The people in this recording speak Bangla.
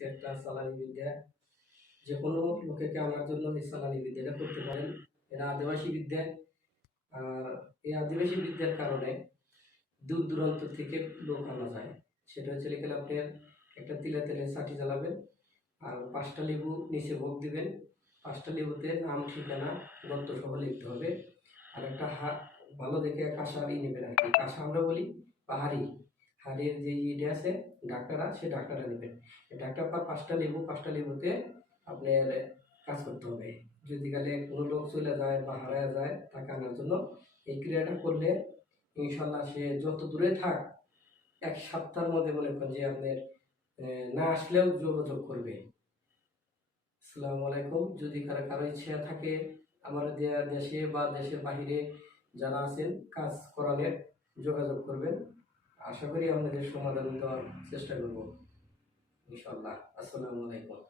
আজকে একটা চালানি বিদ্যা, যে কোনো লোকেকে আমার জন্য এই চালানি বিদ্যাটা করতে পারেন। এটা আদিবাসী বিদ্যা। আর এই আদিবাসী বিদ্যার কারণে দূর দূরান্ত থেকে লোক আনা যায়। সেটা হচ্ছে লিখে আপনার একটা তিলা তেলে ছাটি জ্বালাবেন, আর 5টা লেবু নিচে ভোগ দিবেন। 5টা লেবুতে নাম ঠিকানা গর্ত সহ লিখতে হবে। আর একটা ভালো দেখে কাঁসার নেবেন, আর কি কাঁসা আমরা বলি, বা হাড়ির যে ইটা আছে ডাক্তাররা, সে ডাক্তাররা নেবেন। ডাক্তার পর 5টা লেবু, 5টা লেবুতে আপনার কাজ করতে হবে। যদি কালে কোনো লোক চলে যায় বা হারায় যায়, তাকে আনার জন্য এই ক্রিয়াটা করলে ইনশাল্লাহ সে যত দূরে থাক 1 সপ্তাহের মধ্যে মনে করেন যে আপনার না আসলেও যোগাযোগ করবে। আসসালামু আলাইকুম। যদি কারো ইচ্ছা থাকে আমার দেশে বা দেশের বাহিরে যারা আছেন কাজ করানোর, যোগাযোগ করবেন। আশা করি আপনাদের সমাধান দেওয়ার চেষ্টা করব ইনশাল্লাহ। আসসালামু আলাইকুম।